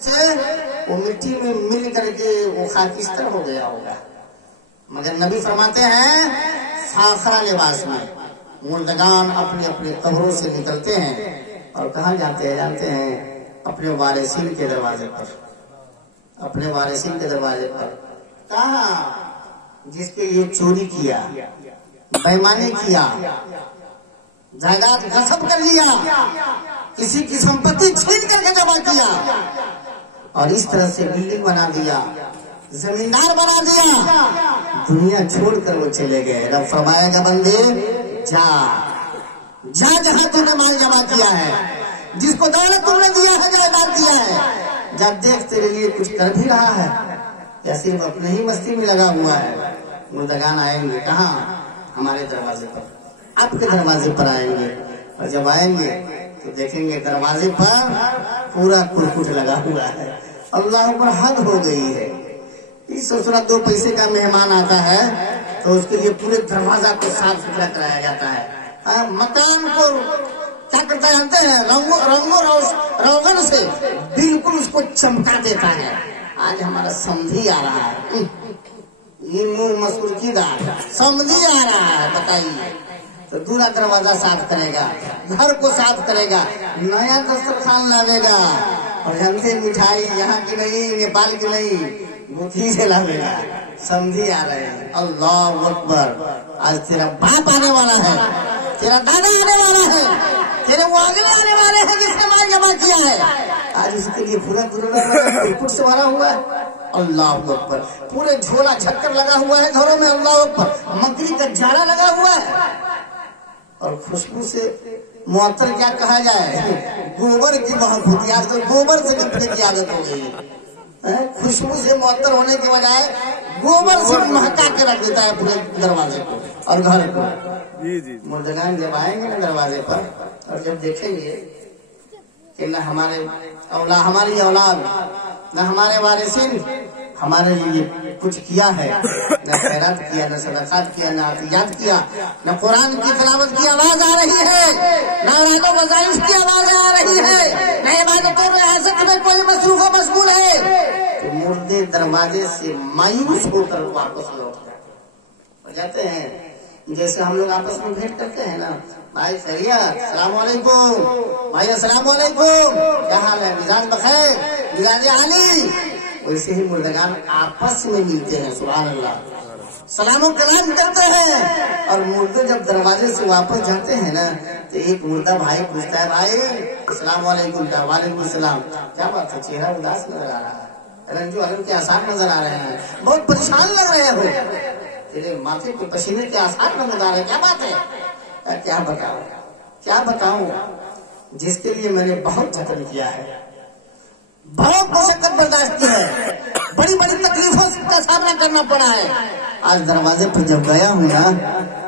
سے وہ مٹی میں مل کر کے وہ خاکستر ہو گیا ہوگا، مگر نبی فرماتے ہیں ساخرہ لباس میں مردگان اپنے اپنے قبروں سے نکلتے ہیں اور کہاں جانتے ہیں اپنے وارثین کے دروازے پر، اپنے وارثین کے دروازے پر۔ کہاں؟ جس کے لیے چوری کیا، بےایمانی کیا، جائیداد غصب کر لیا، کسی کی سمپتی چھین کر کے جمع کیا اور اس طرح سے بلڈنگ بنا دیا، زمیندار بنا دیا، دنیا چھوڑ کر وہ چلے گئے۔ رب فرمایا کہ بندے جا جہاں تم نے مال جمع کیا ہے، جس کو دولت تم نے دیا ہے، جائیداد دیا ہے، جا دیکھ تیرے لیے کچھ کر بھی رہا ہے یا صرف اپنے ہی مستی میں لگا ہوا ہے۔ مردگان آئیں گے کہاں؟ ہمارے دروازے پر، آپ کے دروازے پر آئیں گے، اور جب آئیں گے تو دیکھیں گے دروازے پر پورا کرکٹ لگا ہوا ہے، اللہ پر حد ہو گئی ہے۔ اس سسرا 2 پیسے کا مہمان آتا ہے تو اس کے لیے پورے دروازہ کو صاف ستھرا کرایا جاتا ہے، مکان کو کیا کرتا ہے رنگ روغن سے بالکل اس کو چمکا دیتا ہے۔ آج ہمارا سمدھی آ رہا ہے، یہ منہ مسور کی دار سمدھی آ رہا ہے، بتائیے تو پورا دروازہ صاف کرے گا، گھر کو صاف کرے گا، نیا دسترخوان لاوے گا، اور ہم سے مٹھائی یہاں کی نہیں، نیپال کی نہیں، گوتھی سے لاوے گا۔ سمدھی آ رہے ہیں، اللہ اکبر۔ آج تیرا باپ آنے والا ہے، تیرا دادا آنے والا ہے، تیرے والد آنے والے ہیں جس نے مال جمع کیا ہے، آج اس کے لیے پورا کرکٹ سے بھرا ہوا ہے، اللہ اکبر۔ پورے جھولا جھکر لگا ہوا ہے گھروں میں، اللہ اکبر۔ مکڑی کا جالا لگا ہوا ہے، اور خوشبو سے معطر کیا کہا جائے، گوبر کی مہک ہوتی ہے۔ آج تو گوبر سے نپنے کی عادت ہو گئی ہے، خوشبو سے معطر ہونے کے بجائے گوبر سے مہکا کے رکھ دیتا ہے پورے دروازے کو اور گھر کو۔ مردگان جب آئیں گے نا دروازے پر اور جب دیکھیں گے کہ نہ ہماری اولاد نہ ہمارے وارثین ہمارے لیے کچھ کیا ہے، نہ خیرات کیا، نہ صدقات کیا، نہ عطیات کیا، نہ قرآن کی تلاوت کی آواز آ رہی ہے، نہ اولاد و وظائف کی آواز آ رہی ہے، نہ عبادتوں میں حاصل میں کوئی مصروف و مشغول ہے، تو مردے دروازے سے مایوس ہو کر واپس لوٹ جاتے ہیں۔ جیسے ہم لوگ آپس میں بھیٹ کرتے ہیں نا، بھائی خیریت، السلام علیکم بھائی، السلام علیکم، کیا حال ہے، مزاج بخیر، مزاج عالی، ویسے ہی مردگان آپس میں ملتے ہیں، سبحان اللہ، سلام و کلام کرتے ہیں۔ اور مردے جب دروازے سے واپس جاتے ہیں نا تو ایک مردہ بھائی پوچھتا ہے، بھائی السلام علیکم، کیا؟ وعلیکم السلام، کیا بات ہے، چہرہ اداس نظر آ رہا ہے، رنجو علم کے آثار نظر آ رہے ہیں، بہت پریشان لگ رہے ہو، تیرے ماتھے پہ پسینے کے آثار نظر آ رہے ہیں، کیا بات ہے؟ کیا بتاؤں جس کے لیے میں نے بہت جتن کیا ہے، بہت مشقت برداشت کی ہے، بڑی بڑی تکلیفوں کا سامنا کرنا پڑا ہے، آج دروازے پر جب گیا ہوں نا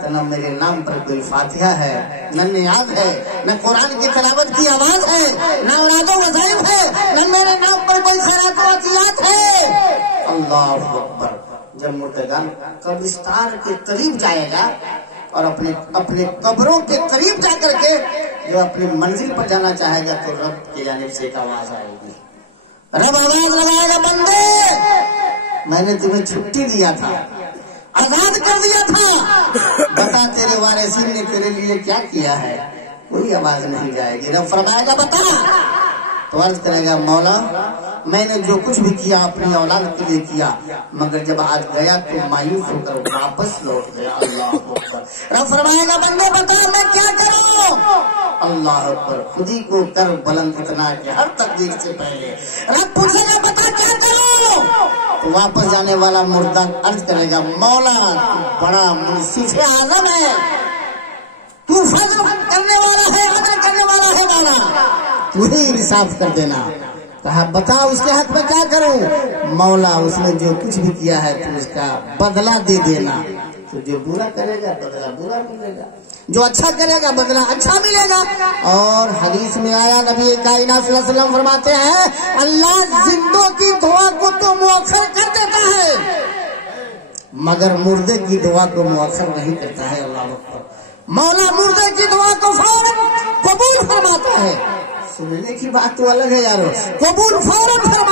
تو نہ میرے نام پر کوئی فاتحہ ہے، نہ نیاز ہے، نہ قرآن کی تلاوت کی آواز ہے، نہ اولاد و وظائف ہے، نہ میرے نام پر کوئی خیرات و عطیات ہے، اللہ اکبر۔ جب مردگان قبرستان کے قریب جائے گا اور اپنے قبروں کے قریب جا کر کے جو اپنی منزل پر جانا چاہے گا تو رب کی جانب سے ایک آواز آئے گی، رب آواز لگائے گا، بندے میں نے تمہیں چھٹی دیا تھا، آزاد کر دیا تھا، بتا تیرے وارثین نے تیرے لیے کیا کیا ہے؟ کوئی آواز نہیں جائے گی، رب فرمائے گا بتا، تو عرض کرے گا مولا میں نے جو کچھ بھی کیا اپنی اولاد کے لیے کیا، مگر جب آج گیا تو مایوس ہو کر واپس لوٹ گیا، اللہ اکبر۔ رب فرمائے گا بندے بتا میں کیا کروں؟ اللہ اکبر، خود ہی کو کر بلند اتنا کہ ہر تقدیر سے پہلے، رب پوچھے گا بتا کیا کروں؟ تو واپس جانے والا مردہ عرض کرے گا مولا تو بڑا منصف اعظم ہے، تو فضل کرنے والا ہے، عدل کرنے والا ہے، مولا تو ہی انصاف کر دینا۔ کہا بتا اس کے حق میں کیا کروں؟ مولا اس نے جو کچھ بھی کیا ہے تو اس کا بدلہ دے دینا، تو جو برا کرے گا بدلہ برا ملے گا، جو اچھا کرے گا بدلہ اچھا ملے گا۔ اور حدیث میں آیا نبی کائنات صلی اللہ علیہ وسلم فرماتے ہیں اللہ زندوں کی دعا کو تو مؤخر کر دیتا ہے مگر مردے کی دعا کو مؤخر نہیں کرتا ہے، اللہ اکبر۔ مولا مردے کی دعا کو فوراً قبول فرماتا ہے، سننے کی بات تو الگ ہے یارو، قبول فوراً فرماتا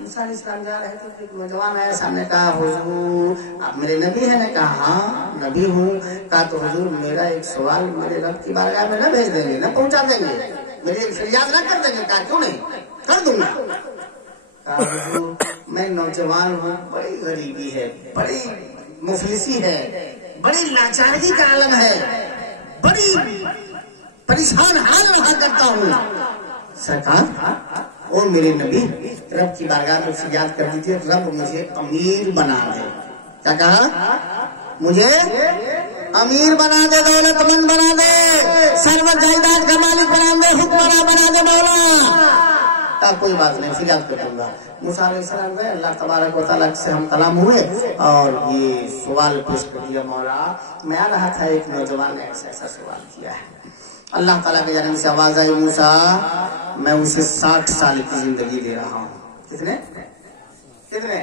موسیٰ علیہ السلام جا رہے تھے، ایک نوجوان آیا سامنے، کہا حضور آپ میرے نبی ہیں؟ نے کہا ہاں نبی ہوں۔ کہا تو حضور میرا ایک سوال میرے رب کی بارگاہ میں نہ بھیج دیں گے، نہ پہنچا دیں گے، میری فریاد نہ کر دیں گے؟ کہا کیوں نہیں، کر دوں گا۔ کہا حضور میں نوجوان ہوں، بڑی غریبی ہے، بڑی مفلسی ہے، بڑی لاچارگی کا عالم ہے، بڑی پریشان حال رہا کرتا ہوں۔ سرکار او میرے نبی رب کی بارگاہ میں فریاد کر دیجیے، رب مجھے امیر بنا دے۔ کیا کہا؟ مجھے امیر بنا دے، دولت مند بنا دے، سرور جائیداد کا مالک بنا دے، حکمراں بنا دے مولا۔ کوئی بات نہیں، فریاد کر دوں گا۔ موسیٰ علیہ السلام گئے، اللہ تبارک و تعالیٰ سے ہم کلام ہوئے اور یہ سوال پیش کر دیا، مولا میں آ رہا تھا، ایک نوجوان نے ایسا سوال کیا ہے۔ اللہ تعالیٰ کی جانب سے آواز آئی، موسیٰ میں اسے 60 سال کی زندگی دے رہا ہوں۔ کتنے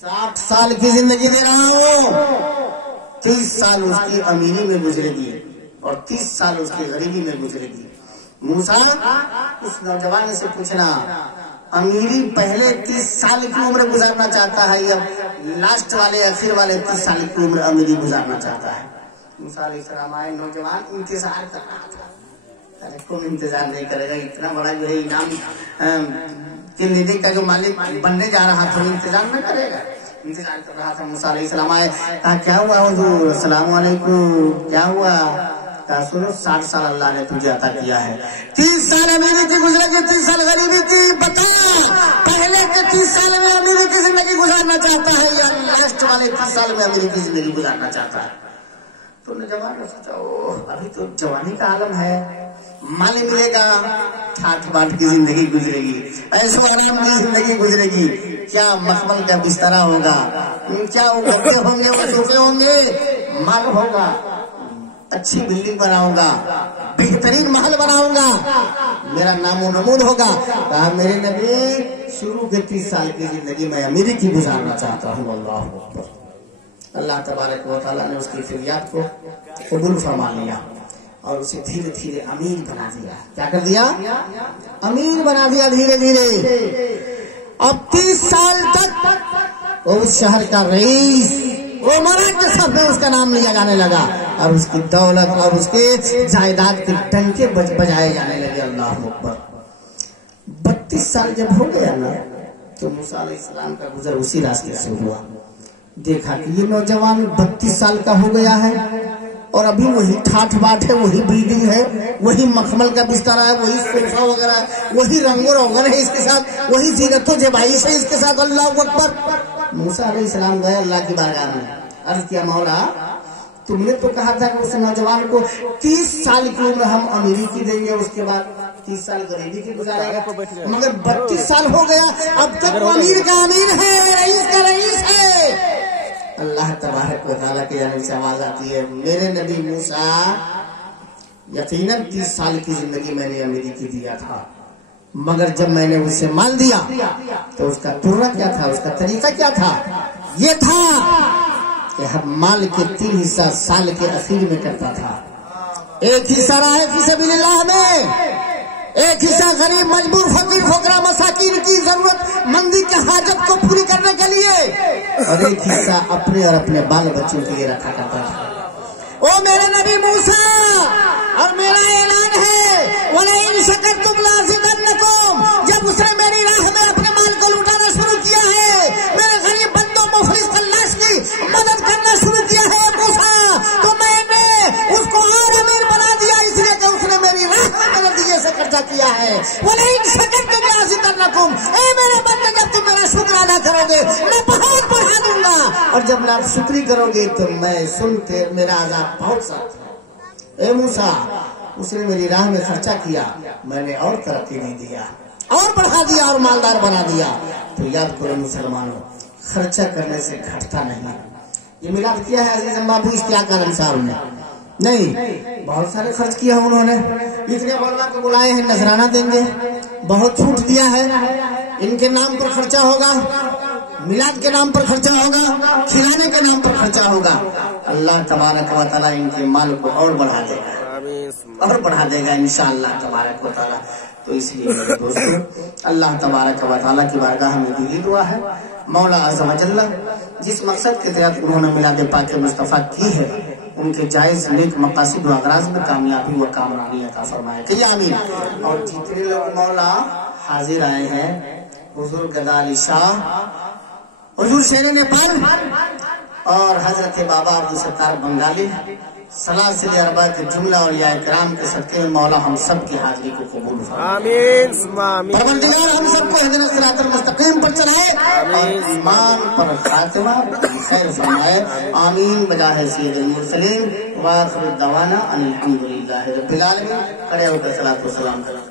60 سال کی زندگی دے رہا ہوں۔ 30 سال اس کی امیری میں گزرے گی اور 30 سال اس کی غریبی میں گزرے گی۔ موسیٰ اس نوجوان سے پوچھنا، امیری پہلے 30 سال کی عمر گزارنا چاہتا ہے یا لاسٹ والے آخر والے 30 سال کی عمر امیری گزارنا چاہتا ہے؟ موسیٰ علیہ السلام آئے، نوجوان انتظار کر رہا تھا۔ ارے کون انتظار نہیں کرے گا، اتنا بڑا جو ہے انعام زندگی کا جو مالک بننے جا رہا تھا، انتظار نہ کرے گا، انتظار کر رہا تھا۔ موسیٰ علیہ السلام آئے، کہا کیا ہوا حضور؟ السلام علیکم، کیا ہوا؟ کہا سنو 60 سال اللہ نے تجھے عطا کیا ہے، 30 سال امیری کی گزرے گی، 30 سال غریبی کی، بتا پہلے کے 30 سال میں امیری کی زندگی گزارنا چاہتا ہے یا لاسٹ والے 30 سال میں امیری کی زندگی گزارنا چاہتا ہے؟ تو نوجوان نے سوچا ابھی تو جوانی کا عالم ہے، مال ملے گا، ٹھاٹ باٹ کی زندگی گزرے گی، ایسے آرام کی زندگی گزرے گی، کیا مخمل کا بسترا ہوگا، کیا وہ گدے ہوں گے، وہ صوفے ہوں گے، مال ہوگا، اچھی بلڈنگ بناؤں گا، بہترین محل بناؤں گا، میرا نام و نمود ہوگا۔ کہا میرے نبی شروع کے 30 سال کی زندگی میں امیری کی گزارنا چاہتا ہوں۔ اللہ اکبر۔ اللہ تبارک و تعالیٰ نے اس کی فریاد کو قبول فرما لیا اور اسے دھیرے دھیرے امیر بنا دیا۔ کیا کر دیا؟ امیر بنا دیا دھیرے دھیرے۔ اب 30 سال تک اس شہر کا رئیس عمرہ کے سب میں اس کا نام لیا جانے لگا اور اس کی دولت اور اس کے جائیداد کے ڈنکے بجائے جانے لگے۔ اللہ اکبر۔ 32 سال جب ہو گیا نا تو موسیٰ علیہ السلام کا گزر اسی راستے سے ہوا۔ دیکھا کہ یہ نوجوان 32 سال کا ہو گیا ہے اور ابھی وہی ٹھاٹ باٹ ہے، وہی بلڈنگ ہے، وہی مخمل کا بستر ہے، وہی صوفہ وغیرہ، وہی رنگ و روغن ہے اس کے ساتھ، وہی زینت و جبائش ہے اس کے ساتھ۔ اللہ اکبر۔ موسیٰ علیہ السلام گئے اللہ کی بارگاہ میں، عرض کیا مولا تم نے تو کہا تھا کہ اس نوجوان کو 30 سال کی عمر ہم امیری کی دیں گے، اس کے بعد 30 سال غریبی کی گزارے گا، مگر 32 سال ہو گیا، اب تک امیر کا امیر ہے، رئیس کا رئیس ہے۔ اللہ تبارک و تعالیٰ کی جانب سے آواز آتی ہے، میرے نبی موسیٰ یقیناً 30 سال کی زندگی میں نے امیری کی دیا تھا، مگر جب میں نے اسے مال دیا تو اس کا طرہ کیا تھا، اس کا طریقہ کیا تھا؟ یہ تھا کہ ہر مال کے 3 حصہ سال کے اخیر میں کرتا تھا، ایک حصہ راہ فی سبیل اللہ میں، ایک حصہ غریب مجبور فقیر فقراء مساکین کی ضرورت مندی کے حاجت کو پوری کرنے کے لیے، اور ایک حصہ اپنے اور اپنے بال بچوں کے لیے رکھا کرتا تھا۔ او میرے نبی موسیٰ، اور میرا اعلان ہے وَلَئِن شَكَرْتُمْ لَأَزِيدَنَّكُمْ، جب اس نے میری راہ میں اپنے مال کو لوٹانا شروع کیا ہے، میرے غریب بندوں مفلس فلاس کی مدد کرنا شروع کیا ہے موسیٰ، تو میں نے اس کو اور امیر بنا دیا، اس لیے کہ اس نے میری راہ میں میرے دیے سے خرچہ کیا ہے۔ وَلَئِن شَكَرْتُمْ لَأَزِيدَنَّكُمْ، اے میرے بندے جب تم میرا شکر ادا کرو گے میں بہت بڑھا دوں گا، اور جب آپ شکری کرو گے تو میں سنتے میرا عذاب بہت سخت ہے۔ اے موسیٰ اس نے میری راہ میں خرچہ کیا، میں نے اور ترقی نہیں دیا، اور بڑھا دیا اور مالدار بنا دیا۔ تو یاد کرو مسلمانوں، خرچہ کرنے سے گھٹتا نہیں۔ یہ میلاد کیا ہے عزیز بابو اشتیاق عالم صاحب نے؟ نہیں، بہت سارے خرچ کیا انہوں نے، اتنے علماء کو بلائے ہیں نذرانہ دیں گے، بہت چھوٹ دیا ہے، ان کے نام پر خرچہ ہوگا، میلاد کے نام پر خرچہ ہوگا، کھلانے کے نام پر خرچہ ہوگا۔ اللہ تبارک و تعالیٰ ان کے مال کو اور بڑھا دے گا، اور بڑھا دے گا انشاءاللہ تبارک و تعالیٰ۔ تو اس لیے میرے دوستوں اللہ تبارک و تعالیٰ کی بارگاہ میں دلی دعا ہے، مولا عز و جل جس مقصد کے تحت انہوں نے میلاد پاک مصطفیٰ کی ہے ان کے جائز نیک مقاصد و اغراض میں کامیابی و کامرانی عطا فرمائے کہ آمین۔ اور جتنے لوگ مولا حاضر آئے ہیں، حضور گدا علی شاہ، حضور شیر نیپال اور حضرت بابا عبدالستار بنگالی، سلاسل اربع کے جملہ اولیاء کرام کے صدقے میں مولا ہم سب کی حاضری کو قبول فرمائے، آمین ثم آمین۔ پروردگار ہم سب کو اہدنا الصراط المستقیم پر چلائے اور ایمان پر خاتمہ خیر فرمائے، آمین بجاہ سید المرسلین وآخر الدعوانا ان الحمدللہ رب العالمین۔ کھڑے ہو کر صلاۃ و سلام کریں۔